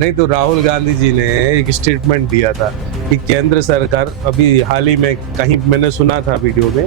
नहीं तो राहुल गांधी जी ने एक स्टेटमेंट दिया था कि केंद्र सरकार, अभी हाल ही में कहीं मैंने सुना था वीडियो में,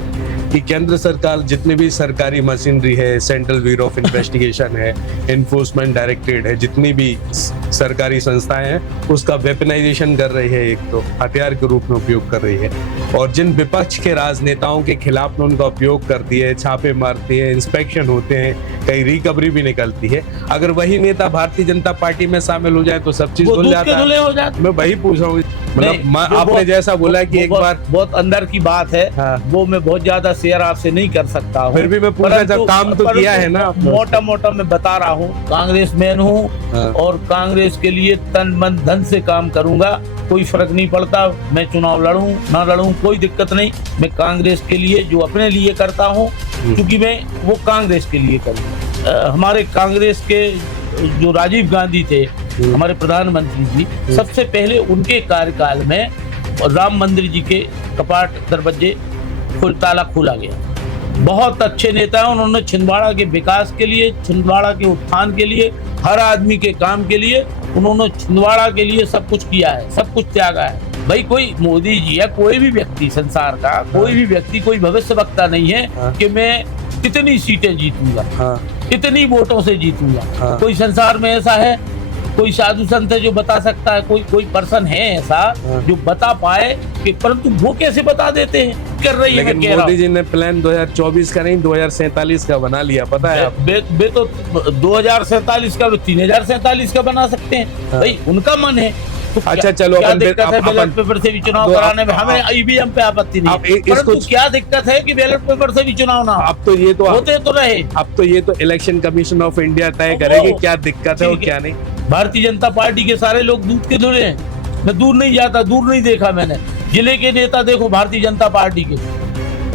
कि केंद्र सरकार जितनी भी सरकारी मशीनरी है, सेंट्रल ब्यूरो ऑफ इन्वेस्टिगेशन है, एनफोर्समेंट डायरेक्टरेट है, जितनी भी सरकारी संस्थाएं हैं उसका वेपनाइजेशन कर रही है, एक तो हथियार के रूप में उपयोग कर रही है, और जिन विपक्ष के राजनेताओं के खिलाफ में उनका उपयोग करती है, छापे मारती है, इंस्पेक्शन होते हैं, कई रिकवरी भी निकलती है। अगर वही नेता भारतीय जनता पार्टी में शामिल हो जाए तो सब चीज भूल जाता है। मैं वही पूछ रहा हूँ, मतलब आपने जैसा बोला कि एक बार बहुत अंदर की बात है, हाँ। वो मैं बहुत ज्यादा शेयर आपसे नहीं कर सकता हूँ। फिर भी मैं पूछ रहा था, काम तो किया है ना। मोटा मोटा मैं बता रहा हूँ, कांग्रेसमैन हूँ, हाँ। और कांग्रेस के लिए तन मन धन से काम करूंगा, कोई फर्क नहीं पड़ता मैं चुनाव लड़ूं ना लड़ूं, कोई दिक्कत नहीं। मैं कांग्रेस के लिए जो अपने लिए करता हूँ, क्योंकि मैं वो कांग्रेस के लिए करूँ। हमारे कांग्रेस के जो राजीव गांधी थे, हमारे प्रधानमंत्री जी, सबसे पहले उनके कार्यकाल में राम मंदिर जी के कपाट दरवाजे ताला खोला गया। बहुत अच्छे नेता हैं, उन्होंने छिंदवाड़ा के विकास के लिए, छिंदवाड़ा के उत्थान के लिए, हर आदमी के काम के लिए उन्होंने छिंदवाड़ा के लिए सब कुछ किया है, सब कुछ त्यागा है। भाई कोई मोदी जी या कोई भी व्यक्ति संसार का, कोई भी व्यक्ति कोई भविष्य वक्ता नहीं है कि मैं कितनी सीटें जीतूंगा, कितनी वोटों से जीतूंगा। कोई संसार में ऐसा है, कोई साधु संत है जो बता सकता है, कोई पर्सन है ऐसा जो बता पाए कि, परंतु वो कैसे बता देते हैं कर रही है। लेकिन मोदी जी ने प्लान 2024 का नहीं 2047 का बना लिया, पता है आप? बे तो 2047 का, 3047 का बना सकते हैं। भाई उनका मन है। तो अच्छा चलो, क्या दिक्कत है बैलेट पेपर से भी चुनाव कराने में? हमें ईवीएम पे आपत्ति नहीं, परंतु क्या दिक्कत है कि बैलेट पेपर से भी चुनाव ना? अब तो ये तो होते तो रहे। अब तो ये तो इलेक्शन कमीशन ऑफ इंडिया तय करेगी क्या दिक्कत है और क्या नहीं। भारतीय जनता पार्टी के सारे लोग दूध के धुले हैं। मैं दूर नहीं जाता, दूर नहीं देखा मैंने। जिले के नेता देखो भारतीय जनता पार्टी के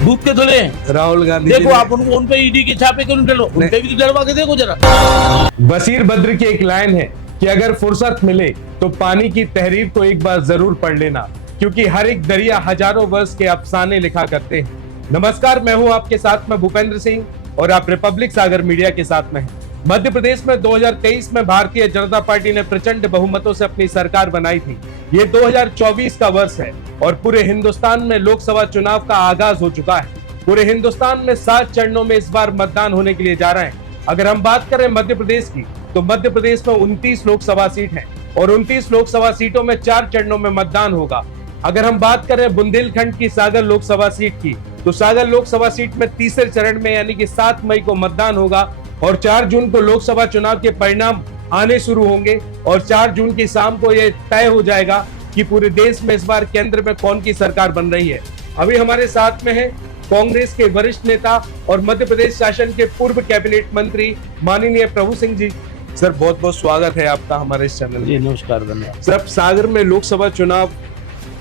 दूध के धुले हैं। राहुल गांधी देखो आप उन पे ईडी के छापे क्यों डलो, उन पे भी तो डलवा के देखो जरा। बशीर बद्र की एक लाइन है कि अगर फुर्सत मिले तो पानी की तहरीर तो एक बार जरूर पढ़ लेना, क्योंकि हर एक दरिया हजारों वर्ष के अफसाने लिखा करते हैं। नमस्कार, मैं हूं आपके साथ में भूपेंद्र सिंह और आप रिपब्लिक सागर मीडिया के साथ में हैं। मध्य प्रदेश में 2023 में भारतीय जनता पार्टी ने प्रचंड बहुमतों से अपनी सरकार बनाई थी। ये 2024 का वर्ष है और पूरे हिंदुस्तान में लोकसभा चुनाव का आगाज हो चुका है। पूरे हिंदुस्तान में 7 चरणों में इस बार मतदान होने के लिए जा रहे हैं। अगर हम बात करें मध्य प्रदेश की, तो मध्य प्रदेश में 29 लोकसभा सीट है और 29 लोकसभा सीटों में 4 चरणों में मतदान होगा। अगर हम बात करें बुंदेलखंड की सागर लोकसभा सीट की, तो सागर लोकसभा सीट में तीसरे चरण में यानी कि 7 मई को मतदान होगा और 4 जून को लोकसभा चुनाव के परिणाम आने शुरू होंगे और 4 जून की शाम को यह तय हो जाएगा कि पूरे देश में इस बार केंद्र में कौन की सरकार बन रही है। अभी हमारे साथ में है कांग्रेस के वरिष्ठ नेता और मध्य प्रदेश शासन के पूर्व कैबिनेट मंत्री माननीय प्रभु सिंह जी। सर बहुत बहुत स्वागत है आपका हमारे इस चैनल में। नमस्कार धन्यवाद। सर सागर में लोकसभा चुनाव,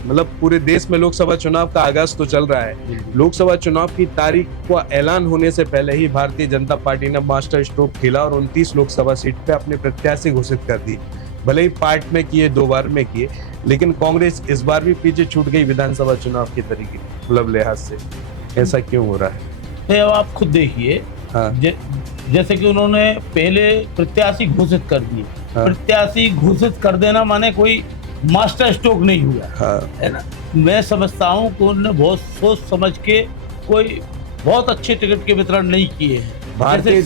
मतलब पूरे देश में लोकसभा चुनाव का आगाज तो चल रहा है। लोकसभा चुनाव की तारीख को ऐलान होने से पहले ही भारतीय जनता पार्टी ने मास्टर स्ट्रोक खेला और 29 लोकसभा सीट पे अपने प्रत्याशी घोषित कर दी। भले ही पार्ट में किए, 2 बार में किए, लेकिन कांग्रेस इस बार भी पीछे छूट गई विधानसभा चुनाव के तरीके मतलब लिहाज से। ऐसा क्यों हो रहा है? अब आप खुद देखिए, जैसे कि उन्होंने पहले प्रत्याशी घोषित कर दिए। प्रत्याशी घोषित कर देना माने कोई मास्टर स्ट्रोक नहीं हुआ, है ना। मैं समझता हूँ कि उन्होंने बहुत सोच समझ के कोई बहुत अच्छे टिकट के वितरण नहीं किए हैं। जैसे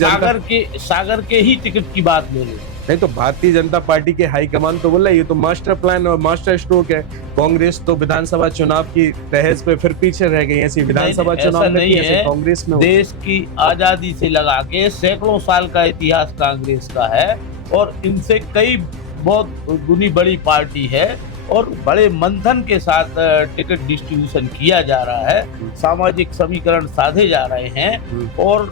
सागर के ही टिकट की बात ले लो। नहीं तो भारतीय जनता पार्टी के हाईकमान तो बोला ये तो मास्टर प्लान और मास्टर स्ट्रोक है। कांग्रेस तो विधानसभा चुनाव की तहस पे फिर पीछे रह गई। ऐसी विधानसभा चुनाव में नहीं है। कांग्रेस में देश की आजादी से लगा के सैकड़ों साल का इतिहास कांग्रेस का है और इनसे कई बहुत गुनी बड़ी पार्टी है और बड़े मंथन के साथ टिकट डिस्ट्रीब्यूशन किया जा रहा है, सामाजिक समीकरण साधे जा रहे हैं और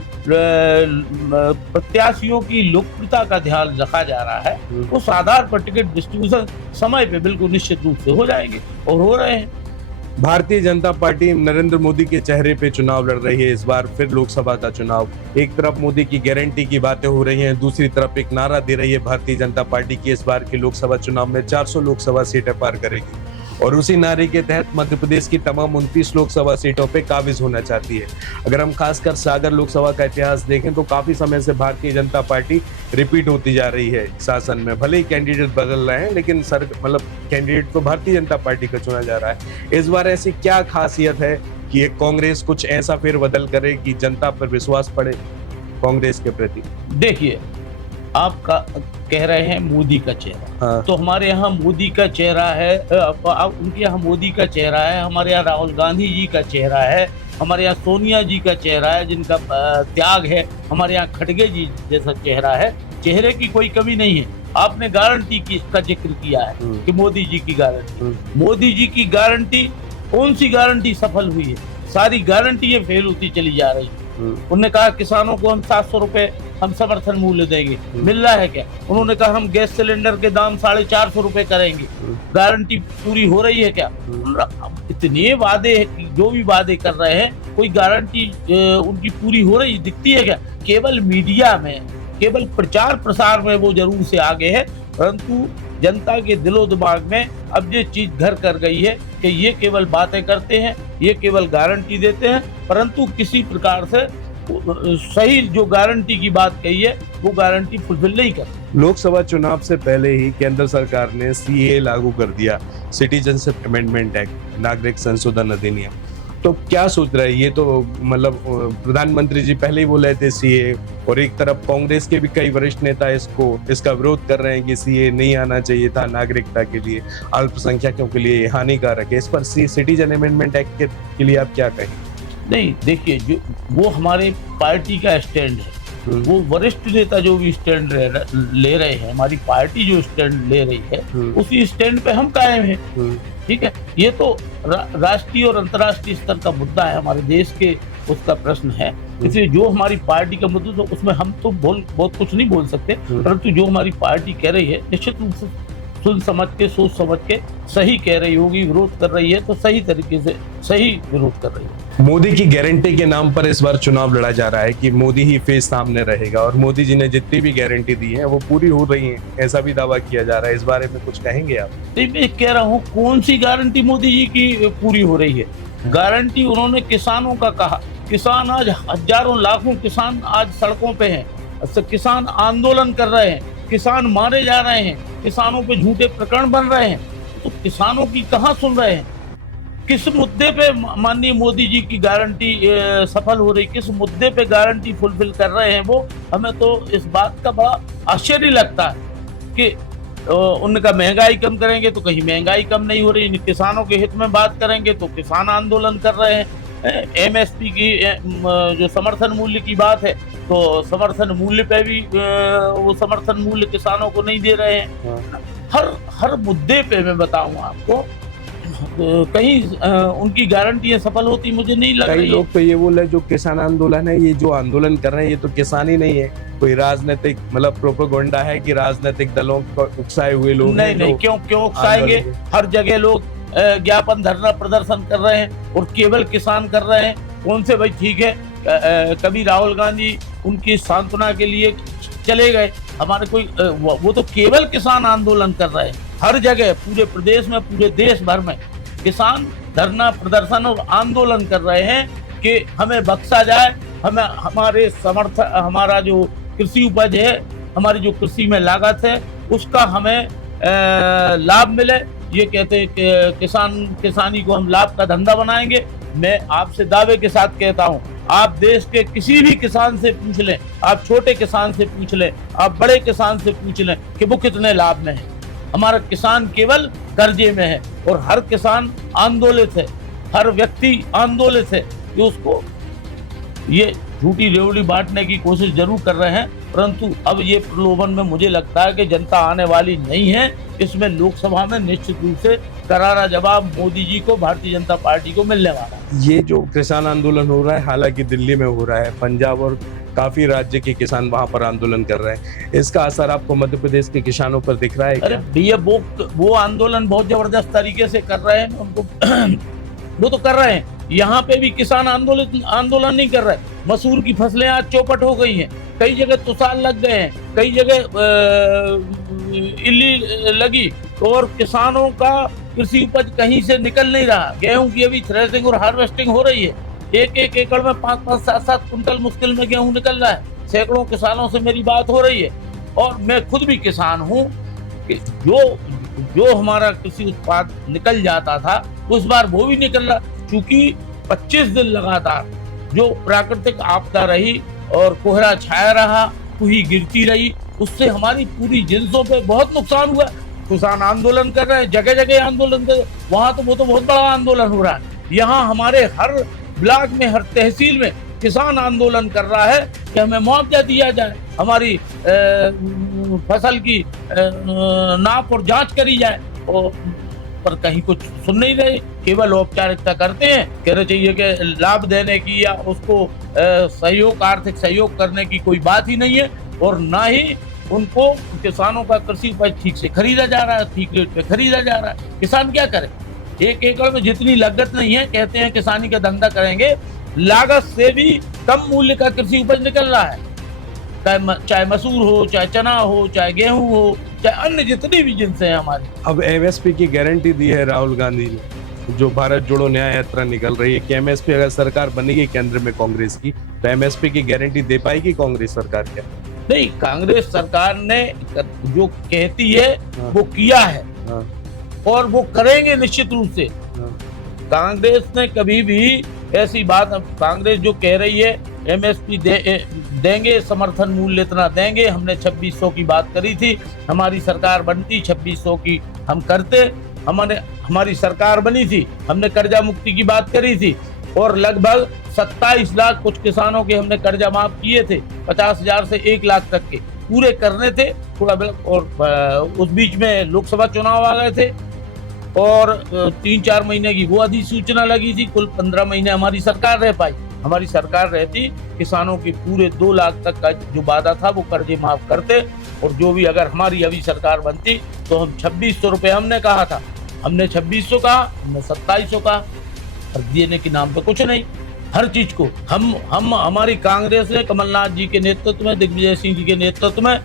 प्रत्याशियों की लोकप्रियता का ध्यान रखा जा रहा है। उस आधार पर टिकट डिस्ट्रीब्यूशन समय पे बिल्कुल निश्चित रूप से हो जाएंगे और हो रहे हैं। भारतीय जनता पार्टी नरेंद्र मोदी के चेहरे पे चुनाव लड़ रही है। इस बार फिर लोकसभा का चुनाव। एक तरफ मोदी की गारंटी की बातें हो रही हैं, दूसरी तरफ एक नारा दे रही है भारतीय जनता पार्टी की इस बार के लोकसभा चुनाव में 400 लोकसभा सीटें पार करेगी। और उसी नारे के तहत मध्य प्रदेश की तमाम 29 लोकसभा सीटों पे काबिज होना चाहती है। अगर हम खासकर सागर लोकसभा का इतिहास देखें तो काफी समय से भारतीय जनता पार्टी रिपीट होती जा रही है शासन में। भले ही कैंडिडेट बदल रहे हैं लेकिन कैंडिडेट तो भारतीय जनता पार्टी का चुना जा रहा है। इस बार ऐसी क्या खासियत है कि एक कांग्रेस कुछ ऐसा फेरबदल करे कि जनता पर विश्वास पड़े कांग्रेस के प्रति? देखिए, आप कह रहे हैं मोदी का चेहरा। हाँ। तो हमारे यहाँ मोदी का चेहरा है, उनके यहाँ मोदी का चेहरा है, हमारे यहाँ राहुल गांधी जी का चेहरा है, हमारे यहाँ सोनिया जी का चेहरा है जिनका त्याग है, हमारे यहाँ खड़गे जी जैसा चेहरा है। चेहरे की कोई कमी नहीं है। आपने गारंटी की का जिक्र किया है कि मोदी जी की गारंटी, मोदी जी की गारंटी, कौन सी गारंटी सफल हुई है? सारी गारंटी फेल होती चली जा रही है। उन्होंने कहा किसानों को हम 700 रुपए हम समर्थन मूल्य देंगे, मिल रहा है क्या? उन्होंने कहा हम गैस सिलेंडर के दाम 450 रुपए करेंगे, गारंटी पूरी हो रही है क्या? इतने वादे, जो भी वादे कर रहे हैं, कोई गारंटी उनकी पूरी हो रही दिखती है क्या? केवल मीडिया में, केवल प्रचार प्रसार में वो जरूर से आगे है, परंतु जनता के दिलो दिमाग में अब ये चीज घर कर गई है कि ये केवल बातें करते हैं, ये केवल गारंटी देते हैं, परंतु किसी प्रकार से सही जो गारंटी की बात कही है वो गारंटी फुलफिल नहीं करते। लोकसभा चुनाव से पहले ही केंद्र सरकार ने सीए लागू कर दिया, सिटीजनशिप अमेंडमेंट एक्ट, नागरिक संशोधन अधिनियम। तो क्या सोच रहे हैं? ये तो प्रधानमंत्री जी पहले ही बोल रहे थे सीए, और एक तरफ कांग्रेस के भी कई वरिष्ठ नेता इसका विरोध कर रहे हैं कि सीए नहीं आना चाहिए था, नागरिकता के लिए, अल्पसंख्यकों के लिए हानिकारक है। इस पर सिटीजन अमेंडमेंट एक्ट के लिए आप क्या कहेंगे? नहीं, देखिए, जो वो हमारे पार्टी का स्टैंड है, वो वरिष्ठ नेता जो भी स्टैंड ले रहे हैं, हमारी पार्टी जो स्टैंड ले रही है, उसी स्टैंड पे हम कायम हैं। ठीक है, ये तो राष्ट्रीय और अंतर्राष्ट्रीय स्तर का मुद्दा है, हमारे देश के उसका प्रश्न है। इसलिए जो हमारी पार्टी का मुद्दा, तो उसमें हम तो बहुत कुछ नहीं बोल सकते, परंतु जो हमारी पार्टी कह रही है, निश्चित रूप से सुन समझ के, सोच समझ के सही कह रही होगी। विरोध कर रही है तो सही तरीके से सही विरोध कर रही है। मोदी की गारंटी के नाम पर इस बार चुनाव लड़ा जा रहा है कि मोदी ही फेस सामने रहेगा, और मोदी जी ने जितनी भी गारंटी दी है वो पूरी हो रही है, ऐसा भी दावा किया जा रहा है। इस बारे में कुछ कहेंगे आप? मैं कह रहा हूँ, कौन सी गारंटी मोदी जी की पूरी हो रही है? गारंटी उन्होंने किसानों का कहा। किसान आज हजारों लाखों किसान आज सड़कों पे हैं, किसान आंदोलन कर रहे हैं, किसान मारे जा रहे हैं, किसानों पे झूठे प्रकरण बन रहे हैं, तो किसानों की कहाँ सुन रहे हैं? किस मुद्दे पे माननीय मोदी जी की गारंटी सफल हो रही, किस मुद्दे पे गारंटी फुलफिल कर रहे हैं वो? हमें तो इस बात का बड़ा आश्चर्य लगता है कि उनका महंगाई कम करेंगे तो कहीं महंगाई कम नहीं हो रही, किसानों के हित में बात करेंगे तो किसान आंदोलन कर रहे हैं। एमएसपी की जो समर्थन मूल्य की बात है, तो समर्थन मूल्य पे भी वो समर्थन मूल्य किसानों को नहीं दे रहे हैं। हर मुद्दे पे मैं बताऊं आपको, कहीं उनकी गारंटियां सफल होती मुझे नहीं लग रही। कई लोग तो ये बोल रहे हैं जो किसान आंदोलन है, ये जो आंदोलन कर रहे हैं, ये तो किसान ही नहीं है, कोई राजनीतिक प्रोपेगेंडा है कि राजनीतिक दलों को उकसाए हुए लोग। नहीं, क्यों उकसाएंगे? हर जगह लोग ज्ञापन, धरना प्रदर्शन कर रहे हैं और केवल किसान कर रहे हैं। कौन से भाई? ठीक है, कभी राहुल गांधी उनकी सांत्वना के लिए चले गए, हमारे कोई वो तो केवल किसान आंदोलन कर रहे हैं। हर जगह, पूरे प्रदेश में, पूरे देश भर में किसान धरना प्रदर्शन और आंदोलन कर रहे हैं कि हमें बख्शा जाए, हमें हमारा जो कृषि उपज है, हमारी जो कृषि में लागत है, उसका हमें लाभ मिले। ये कहते हैं कि किसानी को हम लाभ का धंधा बनाएंगे। मैं आपसे दावे के साथ कहता हूं, आप देश के किसी भी किसान से पूछ लें, आप छोटे किसान से पूछ लें, आप बड़े किसान से पूछ लें कि वो कितने लाभ में है। हमारा किसान केवल कर्जे में है और हर किसान आंदोलित है, हर व्यक्ति आंदोलित है कि उसको ये झूठी रेवड़ी बांटने की कोशिश जरूर कर रहे हैं, परंतु अब ये प्रलोभन में मुझे लगता है कि जनता आने वाली नहीं है। इसमें लोकसभा में निश्चित रूप से करारा जवाब मोदी जी को, भारतीय जनता पार्टी को मिलने वाला है। ये जो किसान आंदोलन हो रहा है, हालांकि दिल्ली में हो रहा है, पंजाब और काफी राज्य के किसान वहां पर आंदोलन कर रहे हैं, इसका असर आपको मध्य प्रदेश के किसानों पर दिख रहा है? अरे भैया, वो आंदोलन बहुत जबरदस्त तरीके से कर रहे हैं, उनको वो तो कर रहे हैं। यहाँ पे भी किसान आंदोलन नहीं कर रहे। मसूर की फसलें आज चौपट हो गई हैं, कई जगह तुषार लग गए हैं, कई जगह इल्ली लगी, और किसानों कृषि उपज कहीं से निकल नहीं रहा। गेहूं की अभी थ्रेसिंग और हार्वेस्टिंग हो रही है, एक एक एकड़ में 5-5, 7-7 कुंटल मुश्किल में गेहूं निकल रहा है। सैकड़ों किसानों से मेरी बात हो रही है और मैं खुद भी किसान हूं कि जो हमारा कृषि उत्पाद निकल जाता था उस बार वो भी निकल रहा, क्योंकि 25 दिन लगातार जो प्राकृतिक आपदा रही और कोहरा छाया रहा, कुही गिरती रही, उससे हमारी पूरी जिन्सों पे बहुत नुकसान हुआ। किसान आंदोलन कर रहे हैं, जगह जगह आंदोलन कर, वहां तो वो तो बहुत बड़ा आंदोलन हो रहा है। यहाँ हमारे हर ब्लॉक में, हर तहसील में किसान आंदोलन कर रहा है कि हमें मुआवजा दिया जाए, हमारी फसल की नाप और जांच करी जाए, और पर कहीं कुछ सुन नहीं रहे, केवल औपचारिकता करते हैं। कहना चाहिए कि लाभ देने की या उसको सहयोग, आर्थिक सहयोग करने की कोई बात ही नहीं है, और ना ही उनको किसानों का कृषि उपज ठीक से खरीदा जा रहा है, ठीक रेट पे खरीदा जा रहा है। किसान क्या करे, एक एकड़ में जितनी लागत नहीं है, कहते हैं किसानी का धंधा करेंगे, लागत से भी कम मूल्य का कृषि उपज निकल रहा है, चाहे मसूर हो, चाहे चना हो, चाहे गेहूं हो, चाहे अन्य जितनी भी जिन्स हैं हमारी। अब एमएसपी की गारंटी दी है राहुल गांधी ने, जो भारत जोड़ो न्याय यात्रा निकल रही है कि एमएसपी अगर सरकार बनेगी केंद्र में कांग्रेस की, तो एमएसपी की गारंटी दे पाएगी कांग्रेस सरकार क्या? नहीं, कांग्रेस सरकार ने जो कहती है वो किया है और वो करेंगे निश्चित रूप से। कांग्रेस ने कभी भी ऐसी बात, कांग्रेस जो कह रही है एमएसपी देंगे, समर्थन मूल्य इतना देंगे, हमने 2600 की बात करी थी, हमारी सरकार बनती 2600 की हम करते, हमारी सरकार बनी थी, हमने कर्जा मुक्ति की बात करी थी, और लगभग 27 लाख कुछ किसानों के हमने कर्जा माफ किए थे, 50,000 से 1 लाख तक के पूरे करने थे थोड़ा। और उस बीच में लोकसभा चुनाव आ गए थे और 3-4 महीने की वो अधिसूचना लगी थी, कुल 15 महीने हमारी सरकार रह पाई। हमारी सरकार रहती, किसानों के पूरे 2 लाख तक का जो वादा था वो कर्जे माफ करते, और जो भी अगर हमारी अभी सरकार बनती तो हम 2600 रुपये हमने कहा था, हमने 2600 कहा, हमने 2700 कहा, और देने के नाम पे कुछ नहीं। हर चीज को हम हमारी कांग्रेस ने कमलनाथ जी के नेतृत्व में, दिग्विजय सिंह जी के नेतृत्व में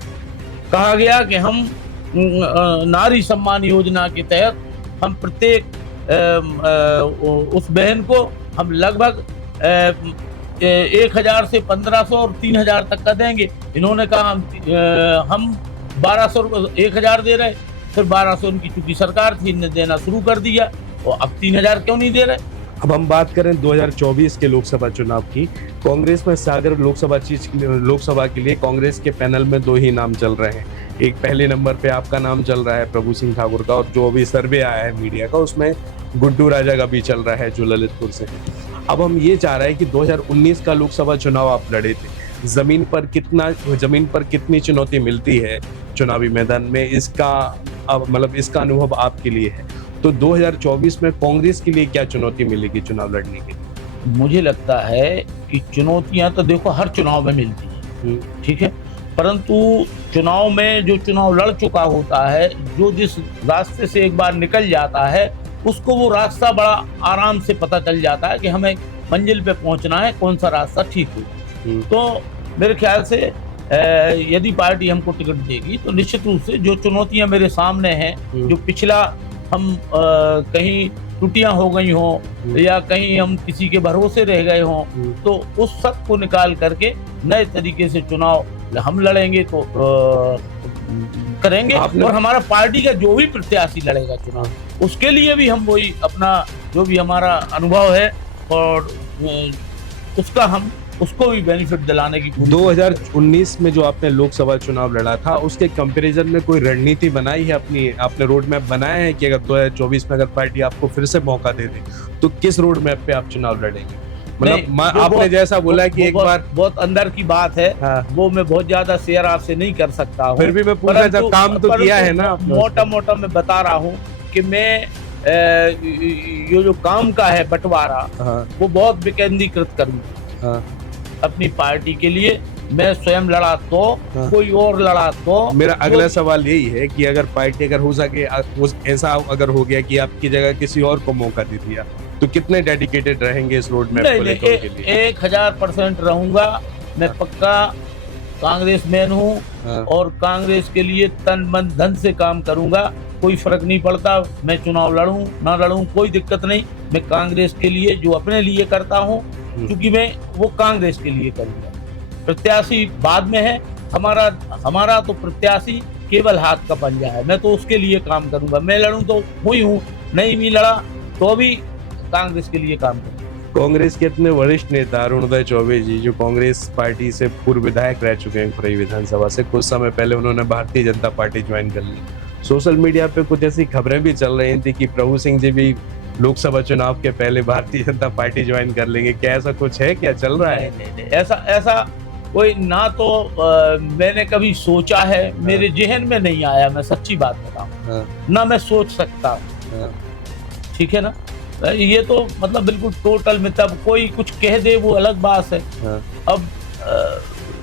कहा गया कि हम नारी सम्मान योजना के तहत हम प्रत्येक उस बहन को हम लगभग 1000 से 1500 और 3000 तक का देंगे। इन्होंने कहा हम 1200 रुपये 1000 दे रहे, फिर 1200 उनकी चूंकि सरकार थी, इन्हें देना शुरू कर दिया, और अब 3000 क्यों नहीं दे रहे। अब हम बात करें 2024 के लोकसभा चुनाव की, कांग्रेस में सागर लोकसभा के लिए कांग्रेस के पैनल में 2 ही नाम चल रहे हैं। एक पहले नंबर पे आपका नाम चल रहा है प्रभु सिंह ठाकुर का, और जो अभी सर्वे आया है मीडिया का उसमें गुड्डू राजा का भी चल रहा है जो ललितपुर से है। अब हम ये चाह रहे हैं कि 2019 का लोकसभा चुनाव आप लड़े थे, जमीन पर कितनी चुनौती मिलती है चुनावी मैदान में, इसका मतलब इसका अनुभव आपके लिए है, तो 2024 में कांग्रेस के लिए क्या चुनौती मिलेगी चुनाव लड़ने के लिए? मुझे लगता है कि चुनौतियां तो देखो हर चुनाव में मिलती है, ठीक है, परंतु चुनाव में जो चुनाव लड़ चुका होता है, जो जिस रास्ते से एक बार निकल जाता है, उसको वो रास्ता बड़ा आराम से पता चल जाता है कि हमें मंजिल पे पहुंचना है, कौन सा रास्ता ठीक हो। तो मेरे ख्याल से यदि पार्टी हमको टिकट देगी तो निश्चित रूप से जो चुनौतियां मेरे सामने हैं, जो पिछला हम कहीं त्रुटियां हो गई हों या कहीं हम किसी के भरोसे रह गए हों, तो उस सब को निकाल करके नए तरीके से चुनाव हम लड़ेंगे तो करेंगे, और हमारा पार्टी का जो भी प्रत्याशी लड़ेगा चुनाव, उसके लिए भी हम वही अपना जो भी हमारा अनुभव है और उसका हम उसको भी बेनिफिट दिलाने की। 2019 में जो आपने लोकसभा चुनाव लड़ा था उसके कंपैरिजन में कोई रणनीति बनाई है अपनी, आपने रोड मैप बनाया है कि अगर 2024 में अगर पार्टी आपको फिर से मौका दे दे तो किस रोड मैप पे आप चुनाव लड़ेंगे? मतलब आपने जैसा बोला कि एक बार बहुत अंदर की बात है, वो मैं बहुत ज्यादा शेयर आपसे नहीं कर सकता हूँ, फिर भी मैं पूरा काम तो किया है ना, मोटा मैं बता रहा हूँ कि मैं ये जो काम का है बंटवारा वो बहुत विकेंद्रीकृत करूँगा अपनी पार्टी के लिए। मैं स्वयं लड़ा तो कोई और लड़ा तो। मेरा अगला सवाल यही है कि अगर पार्टी अगर हो सके ऐसा अगर हो गया कि आपकी जगह किसी और को मौका दे दिया तो कितने डेडिकेटेड रहेंगे इस रोड मैप को लेकर के लिए? 1000% रहूंगा मैं पक्का। कांग्रेसमैन हूँ हाँ। और कांग्रेस के लिए तन मन धन से काम करूंगा। कोई फर्क नहीं पड़ता मैं चुनाव लड़ूं ना लड़ूं, कोई दिक्कत नहीं। मैं कांग्रेस के लिए जो अपने लिए करता हूँ, क्योंकि मैं वो कांग्रेस के लिए करूंगा। प्रत्याशी बाद में है, हमारा तो प्रत्याशी केवल हाथ का पंजा है। मैं तो उसके लिए काम करूंगा। मैं लड़ूं तो हुई हूँ, नहीं भी लड़ा तो भी कांग्रेस के लिए काम करूंगा। कांग्रेस के इतने वरिष्ठ नेता अरुणोदय चौबे जी, जो कांग्रेस पार्टी से पूर्व विधायक रह चुके हैं खुरई विधानसभा से, कुछ समय पहले उन्होंने भारतीय जनता पार्टी ज्वाइन कर ली। सोशल मीडिया पे कुछ ऐसी खबरें भी चल रही थी कि प्रभु सिंह जी भी लोकसभा चुनाव के पहले भारतीय जनता पार्टी ज्वाइन कर लेंगे। क्या ऐसा कुछ है, क्या चल रहा है? नहीं, ऐसा कोई ना तो मैंने कभी सोचा है, मेरे जहन में नहीं आया। मैं सच्ची बात बताऊं, ना मैं सोच सकता हूं। ठीक है ना, ये तो मतलब बिल्कुल टोटल में, तब कोई कुछ कह दे वो अलग बात है। अब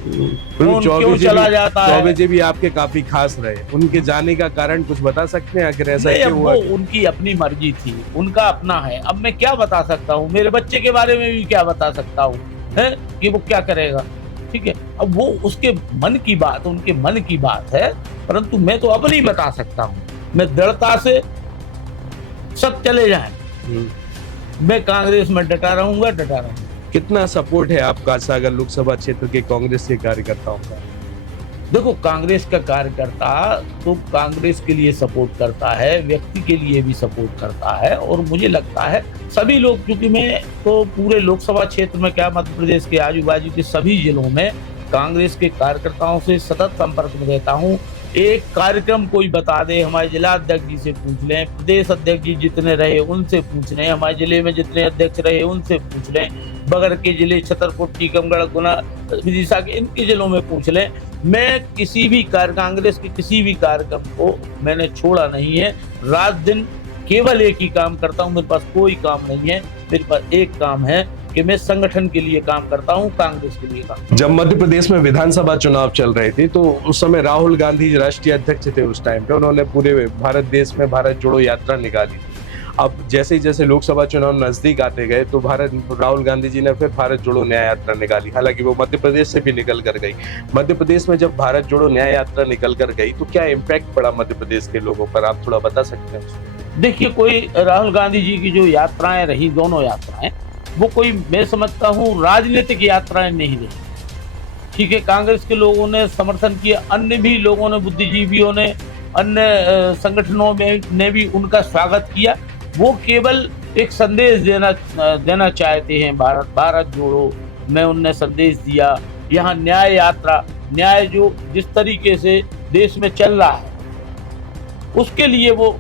कौन क्यों चला जाता है? चौबे जी भी आपके काफी खास रहे, उनके जाने का कारण कुछ बता सकते हैं आखिर ऐसा क्यों हुआ? वो उनकी अपनी मर्जी थी, उनका अपना है। अब मैं क्या बता सकता हूँ? मेरे बच्चे के बारे में भी क्या बता सकता हूँ है कि वो क्या करेगा? ठीक है, अब वो उसके मन की बात, उनके मन की बात है, परंतु मैं तो अपनी बता सकता हूँ। मैं दृढ़ता से सब चले जाए, मैं कांग्रेस में डटा रहूंगा। कितना सपोर्ट है आपका सागर लोकसभा क्षेत्र के कांग्रेस के कार्यकर्ताओं का? देखो, कांग्रेस का कार्यकर्ता तो कांग्रेस के लिए सपोर्ट करता है, व्यक्ति के लिए भी सपोर्ट करता है। और मुझे लगता है सभी लोग, क्योंकि मैं तो पूरे लोकसभा क्षेत्र में क्या मध्य प्रदेश के आजू बाजू के सभी जिलों में कांग्रेस के कार्यकर्ताओं से सतत संपर्क में रहता हूँ। एक कार्यक्रम कोई बता दे, हमारे जिला अध्यक्ष जी से पूछ लें, प्रदेश अध्यक्ष जी जितने रहे उनसे पूछ लें, हमारे जिले में जितने अध्यक्ष रहे उनसे पूछ लें, बगैर के जिले छतरपुर, टीकमगढ़, गुना, विदिशा के इनके जिलों में पूछ लें। मैं किसी भी कांग्रेस के किसी भी कार्यक्रम को मैंने छोड़ा नहीं है। रात दिन केवल एक ही काम करता हूँ, मेरे पास कोई काम नहीं है। मेरे पास एक काम है कि मैं संगठन के लिए काम करता हूं, कांग्रेस के लिए काम। जब मध्य प्रदेश में विधानसभा चुनाव चल रहे थे तो उस समय राहुल गांधी जी राष्ट्रीय अध्यक्ष थे उस टाइम पे, उन्होंने पूरे भारत देश में भारत जोड़ो यात्रा निकाली थी। अब जैसे जैसे लोकसभा चुनाव नजदीक आते गए तो राहुल गांधी जी ने फिर भारत जोड़ो न्याय यात्रा निकाली। हालांकि वो मध्य प्रदेश से भी निकल कर गई। मध्य प्रदेश में जब भारत जोड़ो न्याय यात्रा निकल कर गई तो क्या इम्पैक्ट पड़ा मध्य प्रदेश के लोगों पर, आप थोड़ा बता सकते हैं? देखिए, कोई राहुल गांधी जी की जो यात्राएं रही, दोनों यात्राएं, वो कोई मैं समझता हूँ राजनीतिक यात्राएं नहीं रही। ठीक है, कांग्रेस के लोगों ने समर्थन किया, अन्य भी लोगों ने, बुद्धिजीवियों ने, अन्य संगठनों में ने भी उनका स्वागत किया। वो केवल एक संदेश देना चाहते हैं, भारत जोड़ो में उनने संदेश दिया। यहाँ न्याय यात्रा, न्याय जो जिस तरीके से देश में चल रहा है उसके लिए वो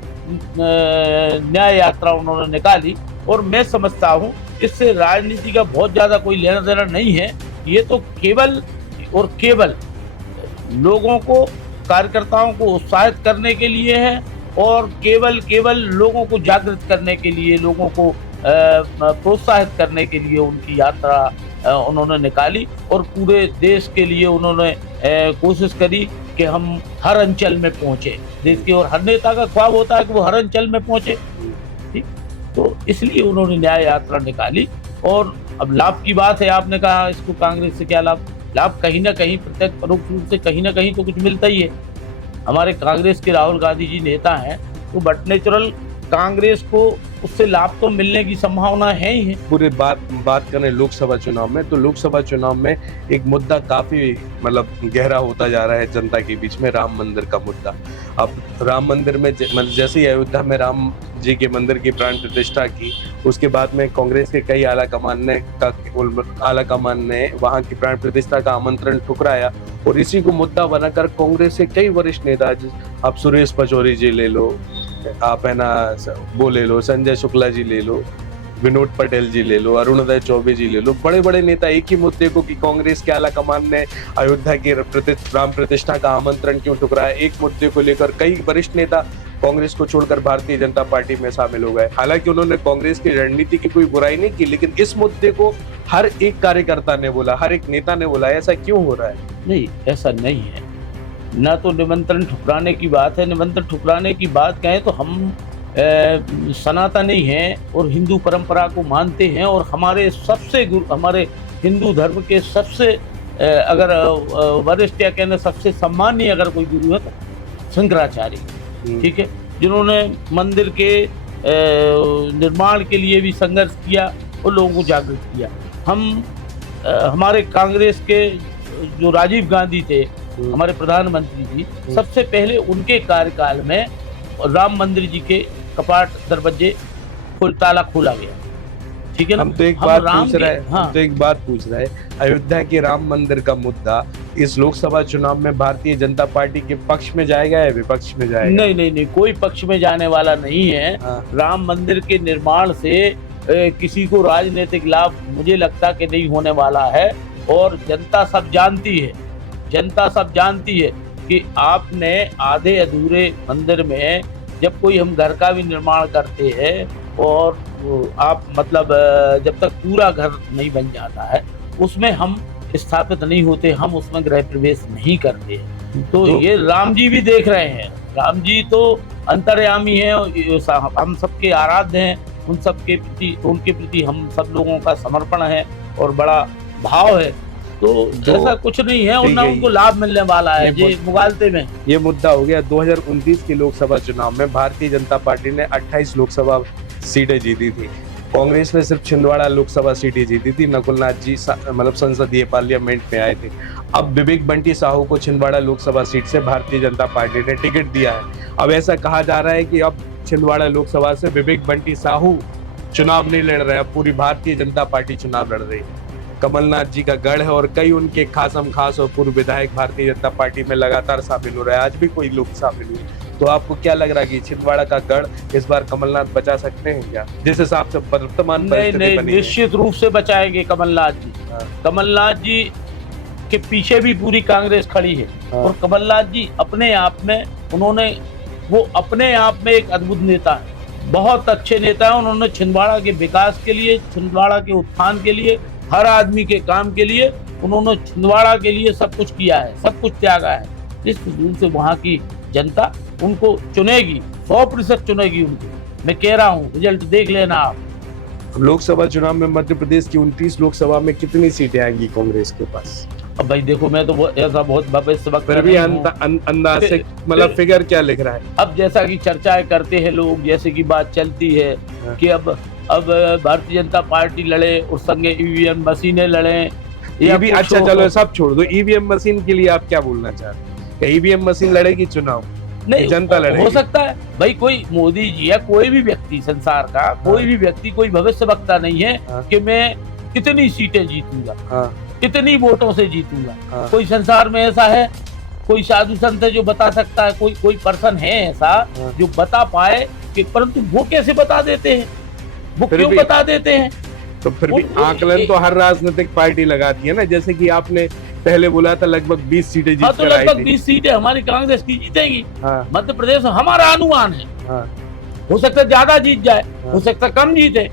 न्याय यात्रा उन्होंने निकाली। और मैं समझता हूँ इससे राजनीति का बहुत ज्यादा कोई लेना देना नहीं है। ये तो केवल और केवल लोगों को, कार्यकर्ताओं को उत्साहित करने के लिए है और केवल लोगों को जागृत करने के लिए, लोगों को प्रोत्साहित करने के लिए उनकी यात्रा उन्होंने निकाली। और पूरे देश के लिए उन्होंने कोशिश करी कि हम हर अंचल में पहुंचे। देश के, और हर नेता का ख्वाब होता है कि वो हर अंचल में पहुंचे। ठीक, तो इसलिए उन्होंने न्याय यात्रा निकाली। और अब लाभ की बात है, आपने कहा इसको कांग्रेस से क्या लाभ? लाभ कहीं ना कहीं, प्रत्यक्ष परोक्ष रूप से कहीं ना कहीं तो कुछ मिलता ही है। हमारे कांग्रेस के राहुल गांधी जी नेता हैं, तो बट नेचुरल कांग्रेस को उससे लाभ तो मिलने की संभावना है ही है। पूरे बात करें लोकसभा चुनाव में, तो लोकसभा चुनाव में एक मुद्दा काफी मतलब गहरा होता जा रहा है जनता के बीच में, राम मंदिर का मुद्दा। अब राम मंदिर में जैसे ही अयोध्या में राम जी के मंदिर की प्राण प्रतिष्ठा की, उसके बाद में कांग्रेस के कई आला कमान ने वहां की प्राण प्रतिष्ठा का आमंत्रण ठुकराया। और इसी को मुद्दा बनाकर कांग्रेस के कई वरिष्ठ नेता, आप सुरेश पचौरी जी ले लो, आप है ना वो ले लो, संजय शुक्ला जी ले लो, विनोद पटेल जी ले लो, अरुणोदय चौबे जी ले लो, बड़े बड़े नेता एक ही मुद्दे को कि कांग्रेस के आला कमान ने अयोध्या की राम प्रतिष्ठा का आमंत्रण क्यों ठुकराया, एक मुद्दे को लेकर कई वरिष्ठ नेता कांग्रेस को छोड़कर भारतीय जनता पार्टी में शामिल हो गए। हालांकि उन्होंने कांग्रेस की रणनीति की कोई बुराई नहीं की, लेकिन इस मुद्दे को हर एक कार्यकर्ता ने बोला, हर एक नेता ने बोला। ऐसा क्यों हो रहा है? नहीं, ऐसा नहीं है। ना तो निमंत्रण ठुकराने की बात है। निमंत्रण ठुकराने की बात कहें तो हम सनातनी हैं और हिंदू परंपरा को मानते हैं। और हमारे हिंदू धर्म के सबसे अगर वरिष्ठ या कहने सबसे सम्मानीय अगर कोई गुरु है तो शंकराचार्य, ठीक है, जिन्होंने मंदिर के निर्माण के लिए भी संघर्ष किया और लोगों को जागरूक किया। हमारे कांग्रेस के जो राजीव गांधी थे, हमारे प्रधानमंत्री जी, सबसे पहले उनके कार्यकाल में राम मंदिर जी के कपाट दरवाजे ताला खोला गया, ठीक है ना। हम तो एक बात पूछ रहे हैं, अयोध्या के राम मंदिर का मुद्दा इस लोकसभा चुनाव में भारतीय जनता पार्टी के पक्ष में जाएगा या विपक्ष में जाएगा? नहीं, कोई पक्ष में जाने वाला नहीं है। राम मंदिर के निर्माण से किसी को राजनीतिक लाभ मुझे लगता कि नहीं होने वाला है, और जनता सब जानती है कि आपने आधे अधूरे मंदिर में जब कोई हम घर का भी निर्माण करते हैं और आप मतलब जब तक पूरा घर नहीं बन जाता है उसमें हम स्थापित नहीं होते, हम उसमें गृह प्रवेश नहीं करते। तो ये राम जी भी देख रहे हैं, राम जी तो अंतर्यामी हैं, हम सबके आराध्य हैं, उनके प्रति हम सब लोगों का समर्पण है और बड़ा भाव है। तो ऐसा कुछ नहीं है, उनको लाभ मिलने वाला है जी मुगालते में। ये मुद्दा हो गया। 2029 के लोकसभा चुनाव में भारतीय जनता पार्टी ने 28 लोकसभा सीटें जीती थी, कांग्रेस ने सिर्फ छिंदवाड़ा लोकसभा सीटें जीती थी। नकुल नाथ जी मतलब संसदीय पार्लियामेंट में आए थे। अब विवेक बंटी साहू को छिंदवाड़ा लोकसभा सीट से भारतीय जनता पार्टी ने टिकट दिया है। अब ऐसा कहा जा रहा है कि अब छिंदवाड़ा लोकसभा से विवेक बंटी साहू चुनाव नहीं लड़ रहे, अब पूरी भारतीय जनता पार्टी चुनाव लड़ रही है। कमलनाथ जी का गढ़ है और कई उनके खासम खास और पूर्व विधायक भारतीय जनता पार्टी में लगातार शामिल हो रहे हैं, आज भी कोई लोग शामिल हुए। तो आपको क्या लग रहा है कि छिंदवाड़ा का गढ़ इस बार कमलनाथ बचा सकते हैं क्या, जिस हिसाब से वर्तमान नहीं, निश्चित रूप से बचाएंगे कमलनाथ जी। कमलनाथ जी के पीछे भी पूरी कांग्रेस खड़ी है। और कमलनाथ जी अपने आप में अपने आप में एक अद्भुत नेता है, बहुत अच्छे नेता है। उन्होंने छिंदवाड़ा के विकास के लिए, छिंदवाड़ा के उत्थान के लिए, हर आदमी के काम के लिए उन्होंने छिंदवाड़ा के लिए सब कुछ किया है, सब कुछ त्यागा है। इस दूर से वहाँ की जनता उनको चुनेगी, 100% चुनेगी उनको। मैं कह रहा हूँ, रिजल्ट देख लेना आप। लोकसभा चुनाव में मध्य प्रदेश की 29 लोकसभा में कितनी सीटें आएंगी कांग्रेस के पास? अब भाई देखो, मैं तो ऐसा बहुत भविष्य वक्त फिर भी अंदाज से मतलब फिगर क्या लिख रहा है? अब जैसा कि चर्चाएं करते हैं लोग, जैसे कि बात चलती है कि अब भारतीय जनता पार्टी लड़े और संगे ईवीएम मशीनें लड़े, ये भी अच्छा, चलो सब छोड़ दो। ईवीएम मशीन के लिए आप क्या बोलना चाहते हैं? ईवीएम मशीन लड़ेगी चुनाव, नहीं जनता लड़ेगी? हो सकता है भाई, कोई मोदी जी या कोई भी व्यक्ति संसार का कोई भी व्यक्ति कोई भविष्य वक्ता नहीं है कि मैं कितनी सीटें जीतूंगा, कितनी वोटों से जीतूंगा। कोई संसार में ऐसा है, कोई साधु संत है जो बता सकता है? कोई पर्सन है ऐसा जो बता पाए कि, परंतु वो कैसे बता देते हैं, वो क्यों बता देते हैं? तो फिर भी आकलन तो हर राजनीतिक पार्टी लगाती है ना, जैसे कि आपने पहले बोला था लगभग 20 सीटें जीत तो लगभग 20 सीटें हमारी कांग्रेस की जीतेगी। मध्य प्रदेश हमारा अनुमान है, हो सकता है ज्यादा जीत जाए, हो सकता है कम जीते,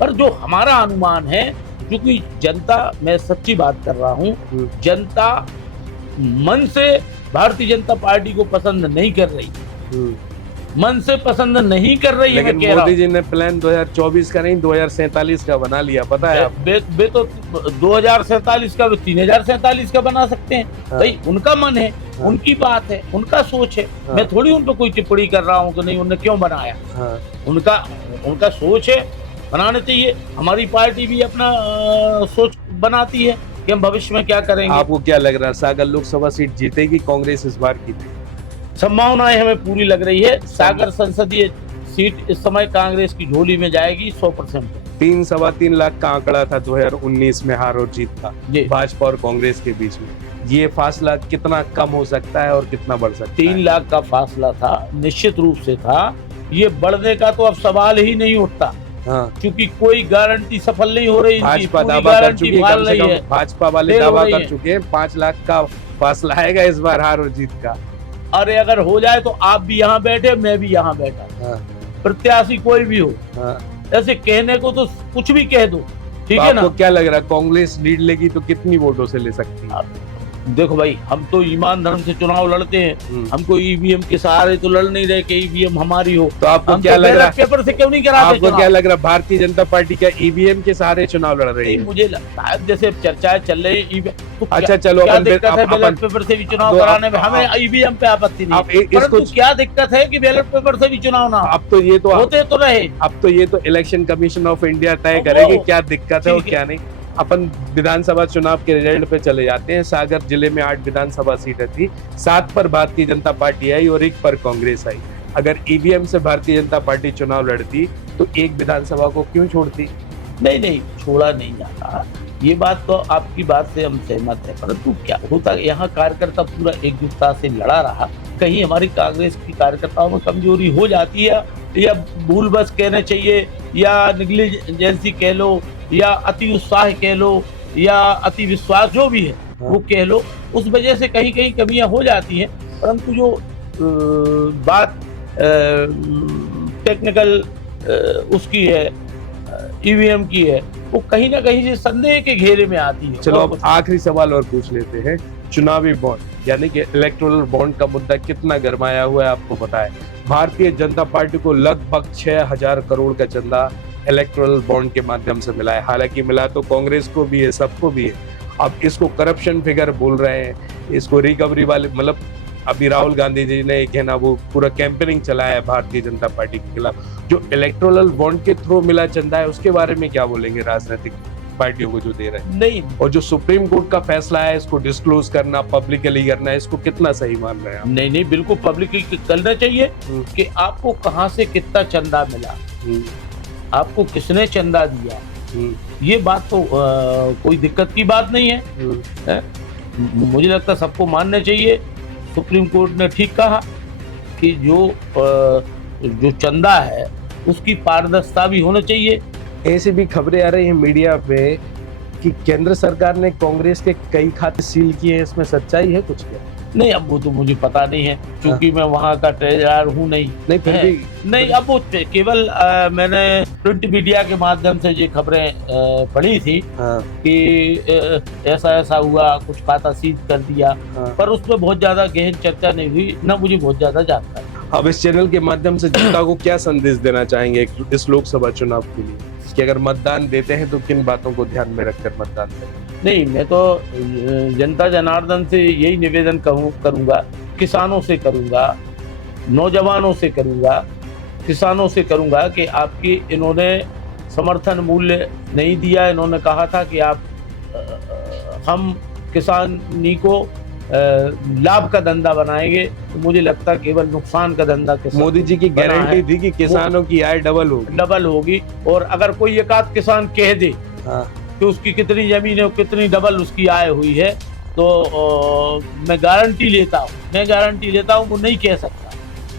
पर जो हमारा अनुमान है, क्योंकि जनता, मैं सच्ची बात कर रहा हूँ, जनता मन से भारतीय जनता पार्टी को पसंद नहीं कर रही, मन से पसंद नहीं कर रही है। लेकिन मोदी जी ने प्लान 2024 का नहीं 2047 का बना लिया, पता है आप? बे तो 2047 का 3047 का बना सकते हैं। भाई उनका मन है, उनकी बात है, उनका सोच है। मैं थोड़ी उन पर कोई टिप्पणी कर रहा हूँ कि नहीं उन्होंने क्यों बनाया। उनका सोच है, बनाने चाहिए। हमारी पार्टी भी अपना सोच बनाती है कि हम भविष्य में क्या करेंगे। आपको क्या लग रहा है, सागर लोकसभा सीट जीतेगी कांग्रेस इस बार की? संभावनाएं हमें पूरी लग रही है। सागर संसदीय सीट इस समय कांग्रेस की झोली में जाएगी 100%। 3-3.25 लाख का आंकड़ा था 2019 में हार और जीत का भाजपा और कांग्रेस के बीच में। ये फासला कितना कम हो सकता है और कितना बढ़ सकता है? 3 लाख का फासला था, निश्चित रूप से था। ये बढ़ने का तो अब सवाल ही नहीं उठता, क्योंकि कोई गारंटी सफल नहीं हो रही। भाजपा दावा कर चुकी है, भाजपा वाले दावा कर चुके हैं 5 लाख का फासला आएगा इस बार हार और जीत का। अरे अगर हो जाए तो आप भी यहाँ बैठे, मैं भी यहाँ बैठा, प्रत्याशी कोई भी हो, ऐसे कहने को तो कुछ भी कह दो, ठीक है ना? आपको क्या लग रहा है, कांग्रेस लीड लेगी तो कितनी वोटों से ले सकती है? देखो भाई, हम तो ईमान धर्म से चुनाव लड़ते हैं, हमको ईवीएम के सहारे तो लड़ नहीं रहे कि ईवीएम हमारी हो। तो आपको हम क्या तो लग रहा बैलेट पेपर से क्यों नहीं कराते आपको चुनाव? क्या लग रहा है भारतीय जनता पार्टी क्या ईवीएम के सहारे चुनाव लड़ रही नहीं, है? मुझे लगता है जैसे चर्चाएं चल रही है तो अच्छा, चलो क्या अपन दिक्कत है अपन- बैलेट पेपर से भी चुनाव तो कराने में? आप- हमें ईवीएम पे आपत्ति नहीं आप है, इसको परंतु क्या दिक्कत है कि बैलेट पेपर से भी चुनाव ना हो? अब तो ये तो होते तो रहे। अब तो ये तो इलेक्शन कमीशन ऑफ इंडिया तय वो- करेगी क्या दिक्कत है और ठीक है। क्या नहीं। अपन विधानसभा चुनाव के रिजल्ट पे चले जाते हैं। सागर जिले में 8 विधानसभा सीटें थी, 7 पर भारतीय जनता पार्टी आई और 1 पर कांग्रेस आई। अगर ईवीएम से भारतीय जनता पार्टी चुनाव लड़ती तो 1 विधानसभा को क्यों छोड़ती? नहीं नहीं, छोड़ा नहीं जाता, ये बात तो आपकी बात से हम सहमत है, परंतु क्या होता यहाँ कार्यकर्ता पूरा एकजुटता से लड़ा रहा। कहीं हमारी कांग्रेस की कार्यकर्ताओं में कमजोरी हो जाती है या भूल बस कहने चाहिए या निग्लिजेंसी कह लो या अति उत्साह कह लो या अति विश्वास जो भी है वो कह लो, उस वजह से कहीं कहीं कमियां हो जाती हैं। परंतु जो बात टेक्निकल उसकी है, ईवीएम की है, वो कहीं ना कहीं से संदेह के घेरे में आती है। चलो अब आखिरी सवाल और पूछ लेते हैं। चुनावी बॉन्ड यानी कि इलेक्टोरल बॉन्ड का मुद्दा कितना गरमाया हुआ है आपको पता है? भारतीय जनता पार्टी को लगभग 6,000 करोड़ का चंदा इलेक्टोरल बॉन्ड के माध्यम से मिला है। हालांकि मिला तो कांग्रेस को भी है, सबको भी है। अब इसको करप्शन फिगर बोल रहे हैं, इसको रिकवरी वाले, मतलब अभी राहुल गांधी जी ने एक है ना वो पूरा कैंपेनिंग चलाया है भारतीय जनता पार्टी के खिलाफ। जो इलेक्टोरल बॉन्ड के थ्रू मिला चंदा है उसके बारे में क्या बोलेंगे राजनीतिक पार्टियों को जो दे रहे हैं? नहीं और जो सुप्रीम कोर्ट का फैसला है इसको डिस्क्लोज करना, पब्लिकली करना, इसको कितना सही मान रहे हैं आप? नहीं नहीं, बिल्कुल पब्लिकली करना चाहिए कि आपको कहां से कितना चंदा मिला, आपको किसने चंदा दिया, ये बात तो कोई दिक्कत की बात नहीं है। मुझे लगता है सबको मानना चाहिए। सुप्रीम कोर्ट ने ठीक कहा कि जो चंदा है उसकी पारदर्शिता भी होना चाहिए। ऐसी भी खबरें आ रही हैं मीडिया पे कि केंद्र सरकार ने कांग्रेस के कई खाते सील किए हैं, इसमें सच्चाई है कुछ क्या? नहीं, अब वो तो मुझे पता नहीं है क्योंकि मैं वहाँ का ट्रेजरर हूँ नहीं फिर है। भी नहीं, अब वो केवल मैंने प्रिंट मीडिया के माध्यम से ये खबरें पढ़ी थी कि ऐसा ऐसा हुआ, कुछ खाता सीज कर दिया, पर उसमें बहुत ज्यादा गहन चर्चा नहीं हुई, ना मुझे बहुत ज्यादा जानकारी। अब इस चैनल के माध्यम से जनता को क्या संदेश देना चाहेंगे इस लोकसभा चुनाव के लिए कि अगर मतदान देते हैं तो किन बातों को ध्यान में रखकर मतदान करें? नहीं, मैं तो जनता जनार्दन से यही निवेदन करूंगा, किसानों से करूंगा, नौजवानों से करूंगा, किसानों से करूंगा कि आपकी इन्होंने समर्थन मूल्य नहीं दिया। इन्होंने कहा था कि आप हम किसानी को लाभ का धंधा बनाएंगे, तो मुझे लगता है केवल नुकसान का धंधा के साथ मोदी जी की गारंटी थी कि किसानों की आय डबल होगी। और अगर कोई एक आध किसान कह दे कि उसकी कितनी जमीन है, कितनी डबल उसकी आय हुई है, तो मैं गारंटी लेता हूँ वो नहीं कह सकता।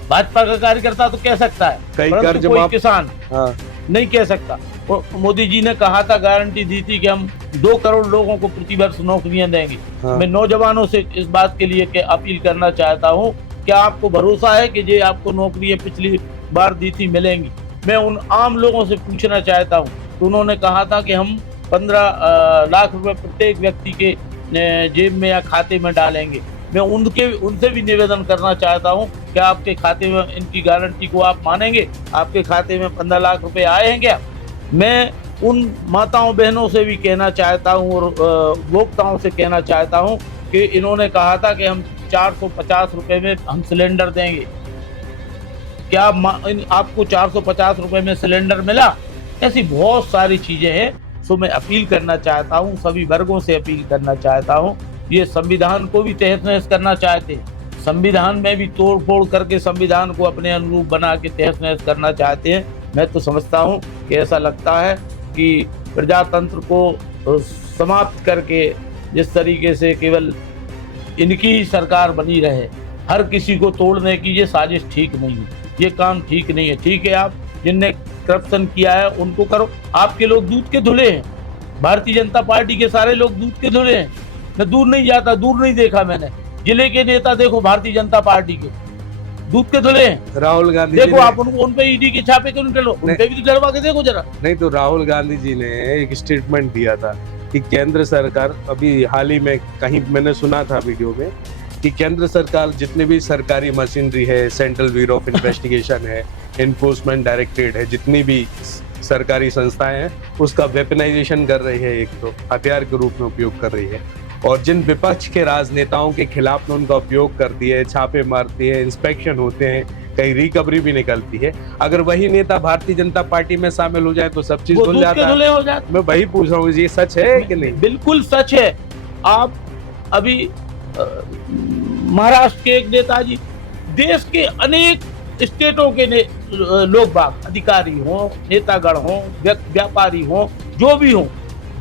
भाजपा का कार्यकर्ता तो कह सकता है, परंतु कोई किसान नहीं कह सकता। मोदी जी ने कहा था, गारंटी दी थी कि हम 2 करोड़ लोगों को प्रतिवर्ष नौकरियां देंगे। मैं नौजवानों से इस बात के लिए अपील करना चाहता हूं, क्या आपको भरोसा है कि ये आपको नौकरियां पिछली बार दी थी मिलेंगी? मैं उन आम लोगों से पूछना चाहता हूं, तो उन्होंने कहा था कि हम 15 लाख रुपए प्रत्येक व्यक्ति के जेब में या खाते में डालेंगे। मैं उनसे भी निवेदन करना चाहता हूं, क्या आपके खाते में इनकी गारंटी को आप मानेंगे? आपके खाते में 15 लाख रुपए आए हैं क्या? मैं उन माताओं बहनों से भी कहना चाहता हूं और उपभोक्ताओं से कहना चाहता हूं कि इन्होंने कहा था कि हम 450 रुपए में हम सिलेंडर देंगे। क्या आपको 450 रुपए में सिलेंडर मिला? ऐसी बहुत सारी चीजें हैं। सो मैं अपील करना चाहता हूं, सभी वर्गों से अपील करना चाहता हूं। ये संविधान को भी तहस नहस करना चाहते हैं, संविधान में भी तोड़ फोड़ करके संविधान को अपने अनुरूप बना के तहस नहस करना चाहते हैं। मैं तो समझता हूं कि ऐसा लगता है कि प्रजातंत्र को समाप्त करके जिस तरीके से केवल इनकी ही सरकार बनी रहे, हर किसी को तोड़ने की ये साजिश ठीक नहीं है, ये काम ठीक नहीं है। ठीक है, आप जिनने करप्शन किया है उनको करो। आपके लोग दूध के धुले हैं, भारतीय जनता पार्टी के सारे लोग दूध के धुले हैं। मैं दूर नहीं जाता, दूर नहीं देखा मैंने। जिले के नेता देखो भारतीय जनता पार्टी के दूध के धुले हैं। राहुल गांधी देखो आप उन पे ईडी के छापे क्यों नहीं डलो? उन पे भी तो डरवा के देखो जरा। नहीं तो राहुल गांधी जी ने एक स्टेटमेंट दिया था कि केंद्र सरकार अभी हाल ही में कहीं मैंने सुना था वीडियो में कि केंद्र सरकार जितने भी सरकारी मशीनरी है, सेंट्रल ब्यूरो ऑफ इन्वेस्टिगेशन है, एनफोर्समेंट डायरेक्टरेट है, जितनी भी सरकारी संस्थाएं हैं उसका वेपनाइजेशन कर रही है, एक तो हथियार के रूप में उपयोग कर रही है, और जिन विपक्ष के राजनेताओं के खिलाफ में उनका उपयोग करती है, छापे मारती है, इंस्पेक्शन होते हैं, कहीं रिकवरी भी निकलती है। अगर वही नेता भारतीय जनता पार्टी में शामिल हो जाए तो सब चीज धुल जाता है। हो जाता। मैं वही पूछ रहा हूँ, ये सच है कि नहीं? बिल्कुल सच है। आप अभी महाराष्ट्र के एक नेताजी, देश के अनेक स्टेटों के लोग बाग, अधिकारी हों, नेतागण हों, व्यापारी हों, जो भी हों,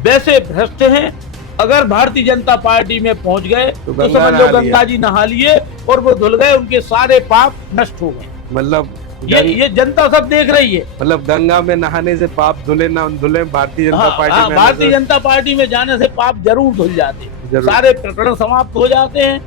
वैसे भ्रष्ट हैं। अगर भारतीय जनता पार्टी में पहुंच गए तो समझ लो गंगा जी नहा लिए और वो धुल गए, उनके सारे पाप नष्ट हो गए। मतलब ये जनता सब देख रही है। मतलब गंगा में नहाने से पाप धुले ना धुले, भारतीय जनता पार्टी में भारतीय जनता पार्टी में जाने से पाप जरूर धुल जाते हैं, सारे प्रकरण समाप्त हो जाते हैं।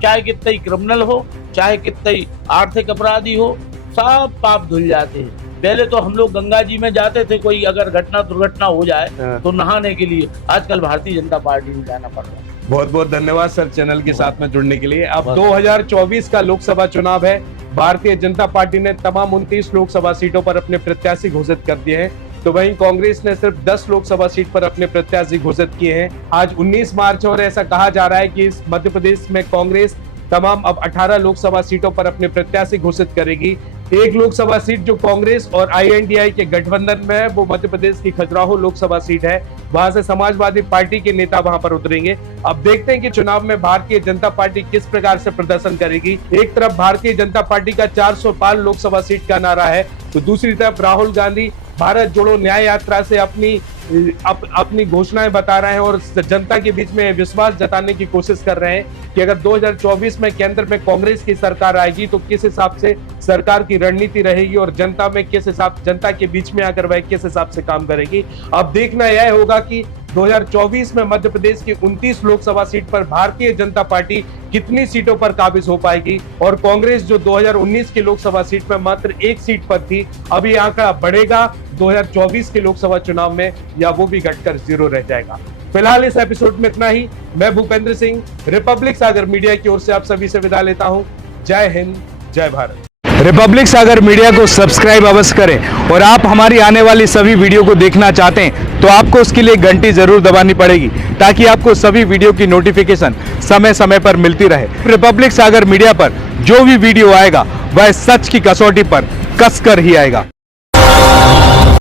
चाहे कितना ही क्रिमिनल हो, चाहे कितना ही आर्थिक अपराधी हो, सब पाप धुल जाते हैं। पहले तो हम लोग गंगा जी में जाते थे, कोई अगर घटना दुर्घटना हो जाए तो नहाने के लिए, आजकल भारतीय जनता पार्टी में जाना पड़ रहा है। बहुत बहुत धन्यवाद सर चैनल के साथ में जुड़ने के लिए। अब 2024 का लोकसभा चुनाव है। भारतीय जनता पार्टी ने तमाम 29 लोकसभा सीटों पर अपने प्रत्याशी घोषित कर दिए हैं, तो वहीं कांग्रेस ने सिर्फ 10 लोकसभा सीट पर अपने प्रत्याशी घोषित किए हैं। आज 19 मार्च और ऐसा कहा जा रहा है कि इस मध्य प्रदेश में कांग्रेस तमाम अब 18 लोकसभा सीटों पर अपने प्रत्याशी घोषित करेगी। एक लोकसभा सीट जो कांग्रेस और आईएनडीआई के गठबंधन में है वो मध्य प्रदेश की खजुराहो लोकसभा सीट है, वहां से समाजवादी पार्टी के नेता वहां पर उतरेंगे। अब देखते हैं कि चुनाव में भारतीय जनता पार्टी किस प्रकार से प्रदर्शन करेगी। एक तरफ भारतीय जनता पार्टी का 400 पार लोकसभा सीट का नारा है, तो दूसरी तरफ राहुल गांधी भारत जोड़ो न्याय यात्रा से अपनी घोषणाएं बता रहे हैं और जनता के बीच में विश्वास जताने की कोशिश कर रहे हैं कि अगर 2024 में केंद्र में कांग्रेस की सरकार आएगी तो किस हिसाब से सरकार की रणनीति रहेगी और जनता में किस हिसाब, जनता के बीच में आकर वह किस हिसाब से काम करेगी। अब देखना यह होगा कि 2024 में मध्य प्रदेश की 29 लोकसभा सीट पर भारतीय जनता पार्टी कितनी सीटों पर काबिज हो पाएगी, और कांग्रेस जो 2019 की लोकसभा सीट में मात्र एक सीट पर थी, अब ये आंकड़ा बढ़ेगा 2024 के लोकसभा चुनाव में, या वो भी घटकर 0 रह जाएगा। फिलहाल इस एपिसोड में इतना ही। मैं भूपेंद्र सिंह रिपब्लिक सागर मीडिया की ओर से आप सभी से विदा लेता हूं। जय हिंद, जय भारत। रिपब्लिक सागर मीडिया को सब्सक्राइब अवश्य करें, और आप हमारी आने वाली सभी वीडियो को देखना चाहते हैं तो आपको उसके लिए घंटी जरूर दबानी पड़ेगी, ताकि आपको सभी वीडियो की नोटिफिकेशन समय समय पर मिलती रहे। रिपब्लिक सागर मीडिया पर जो भी वीडियो आएगा वह सच की कसौटी पर कसकर ही आएगा।